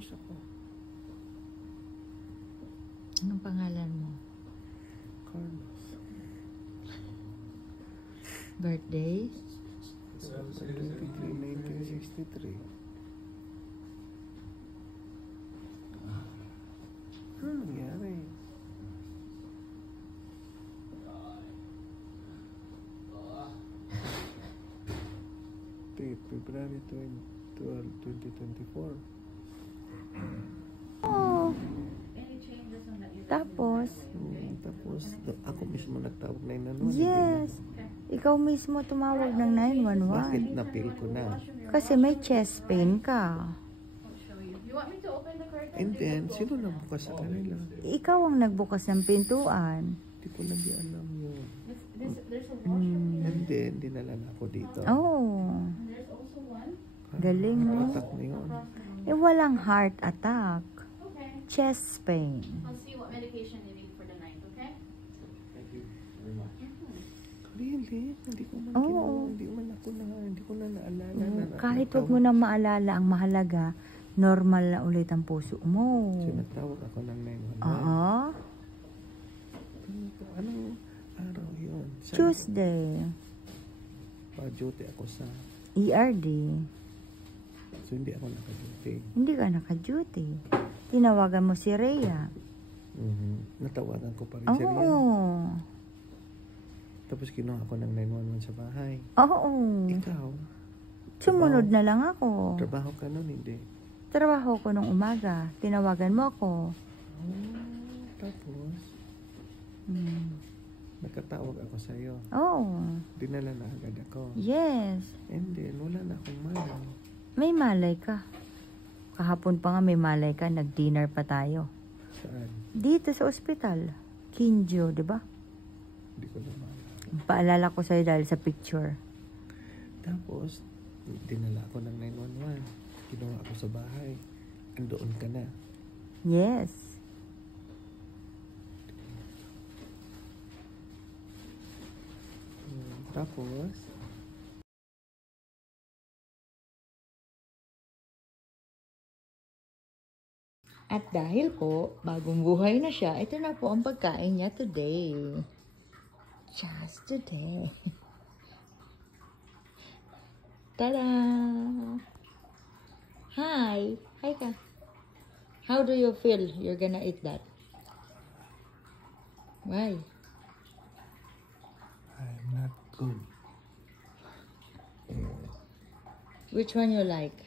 Curious ako. Anong pangalan mo? Carlos. Birthday? 1963. Ano nangyari? February 12, 2024. Oh. Tapos? Tapos, ako mismo nagtawag na inanon. Yes. Ikaw mismo tumawag ng 911. Bakit na-feel ko na? Kasi may chest pain ka. And then, sino nagbukas sa kanila? Ikaw ang nagbukas ng pintuan. Hindi ko lagi alam yun. And then, dinala na ako dito. Oh. Galing, no? Attack na yun. Eh, walang heart attack. Chest pain. I'll see what medication you need for the night, okay? Really? Hindi ko man hindi ko na naalala na. Kahit wag mo na maalala, ang mahalaga, normal na ulit ang puso mo. So, nagtawag ako ng 911. Oo. Anong araw yun? Tuesday. Pa-duty ako sa... ERD. So, hindi ako naka-duty. Hindi ka naka-duty. Tinawagan mo si Rhea. Natawagan ko pa rin Oo. si Rian. Tapos kinuha ako ng 911 sa bahay. Oo. Ikaw? Sumunod na lang ako. Trabaho ka nun, hindi? Trabaho ko nung umaga. Tinawagan mo ako. Tapos, nakatawag ako sa'yo. Oo. Dinala na agad ako. Yes. And then, wala na akong malay. May malay ka. Kahapon pa nga may malay ka. Nag-dinner pa tayo. Saan? Dito sa ospital. Kinjo, di ba? Hindi ko na malay. Paalala ko sa'yo dahil sa picture. Tapos, dinala ako ng 911. Kinuha ako sa bahay. Andoon ka na. Yes. Tapos, at dahil po, bagong buhay na siya, ito na po ang pagkain niya today. Just today. Tada! Hi! Hi ka. How do you feel you're gonna eat that? Why? I'm not good. Which one you like?